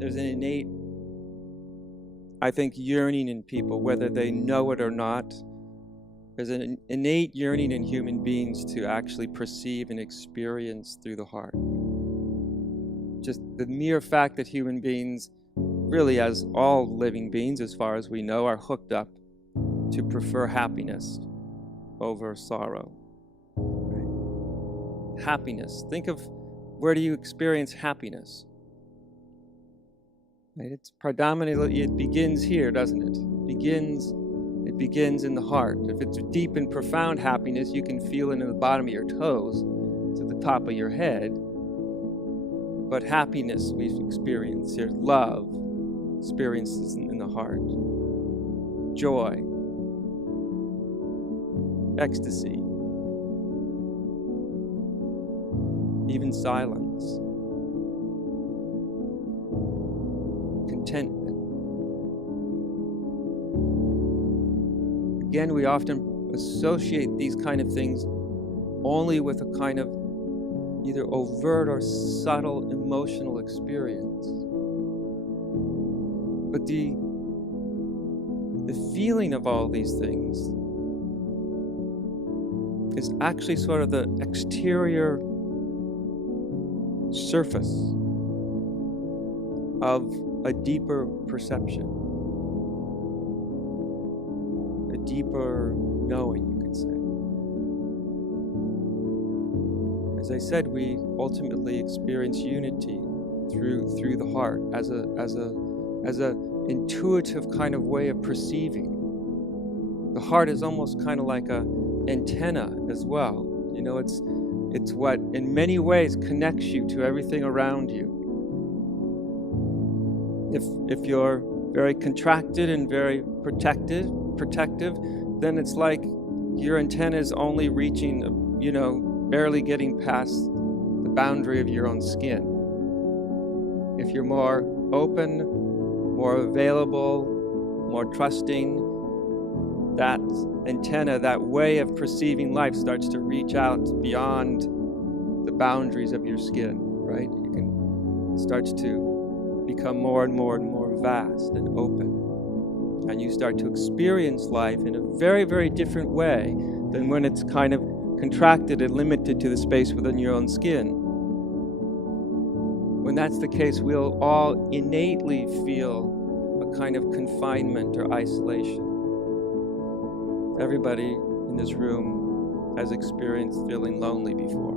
there's an innate, I think, yearning in people, whether they know it or not. There's an innate yearning in human beings to actually perceive and experience through the heart. Just the mere fact that human beings, really as all living beings as far as we know, are hooked up to prefer happiness over sorrow. Right? Happiness. Think of, where do you experience happiness? Right? It's predominantly, it begins here, doesn't it? It begins in the heart. If it's deep and profound happiness, you can feel it in the bottom of your toes to the top of your head. But happiness we've experienced here, love, experiences in the heart, joy, ecstasy, even silence, contentment. Again, we often associate these kind of things only with a kind of either overt or subtle emotional experience. But the feeling of all these things is actually sort of the exterior surface of a deeper perception, a deeper knowing, you could say. As I said, we ultimately experience unity through the heart as a intuitive kind of way of perceiving. The heart is almost kind of like a antenna as well. You know, it's what in many ways connects you to everything around you. If you're very contracted and very protective, then it's like your antenna is only reaching, barely getting past the boundary of your own skin. If you're more open, more available, more trusting, that antenna, that way of perceiving life starts to reach out beyond the boundaries of your skin, right? It starts to become more and more and more vast and open. And you start to experience life in a very, very different way than when it's kind of contracted and limited to the space within your own skin. When that's the case, we'll all innately feel a kind of confinement or isolation. Everybody in this room has experienced feeling lonely before.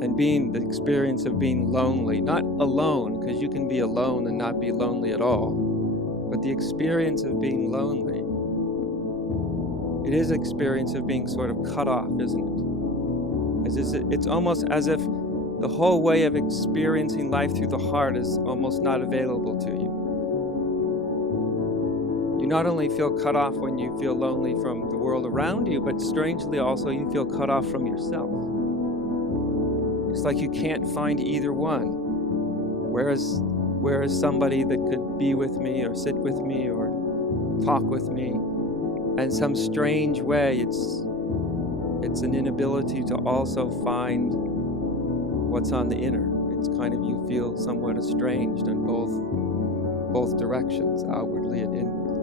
And the experience of being lonely, not alone, because you can be alone and not be lonely at all, but the experience of being lonely, it is an experience of being sort of cut off, isn't it? It's almost as if the whole way of experiencing life through the heart is almost not available to you. You not only feel cut off when you feel lonely from the world around you, but strangely also you feel cut off from yourself. It's like you can't find either one. Where is somebody that could be with me or sit with me or talk with me? And in some strange way, it's an inability to also find what's on the inner. It's kind of, you feel somewhat estranged in both directions, outwardly and inwardly.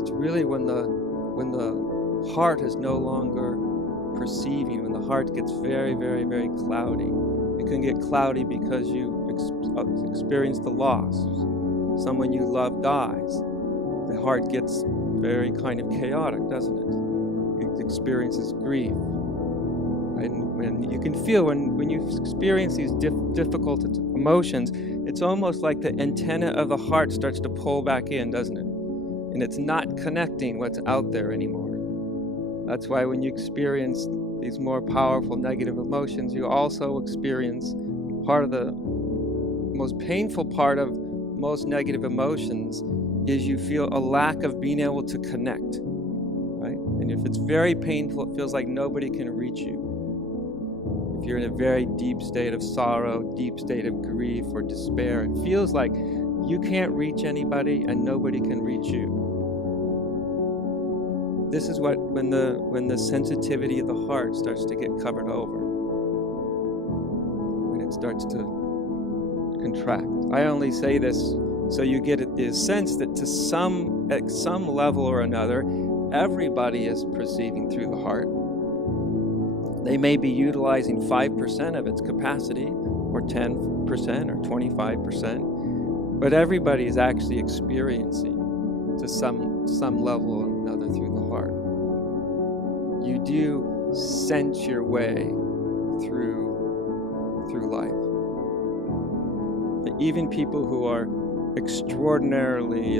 It's really when the heart is no longer perceiving, when the heart gets very, very, very cloudy. It can get cloudy because you experience the loss. Someone you love dies. The heart gets very kind of chaotic, doesn't it? It experiences grief. And when you can feel when you experience these difficult emotions, it's almost like the antenna of the heart starts to pull back in, doesn't it? And it's not connecting what's out there anymore. That's why when you experience these more powerful negative emotions, you also experience part of the most painful part of most negative emotions is you feel a lack of being able to connect, right? And if it's very painful, it feels like nobody can reach you. If you're in a very deep state of sorrow, deep state of grief or despair, it feels like you can't reach anybody and nobody can reach you. This is when the sensitivity of the heart starts to get covered over. it starts to contract. I only say this so you get the sense that at some level or another, everybody is perceiving through the heart. They may be utilizing 5% of its capacity, or 10%, or 25%, but everybody is actually experiencing to some level or another through the heart. You do sense your way through life. Even people who are extraordinarily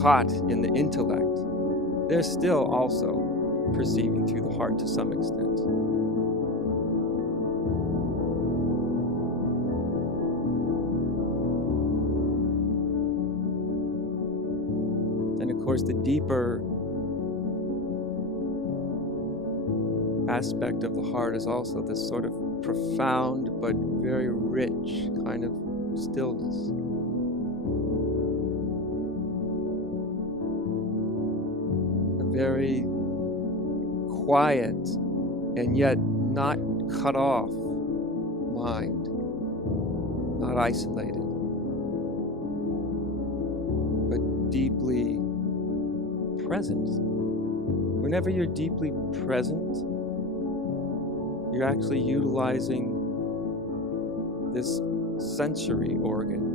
caught in the intellect, they're still also perceiving through the heart to some extent. And of course, the deeper aspect of the heart is also this sort of profound but very rich kind of stillness. A very quiet and yet not cut off mind, not isolated, but deeply present. Whenever you're deeply present, you're actually utilizing this sensory organ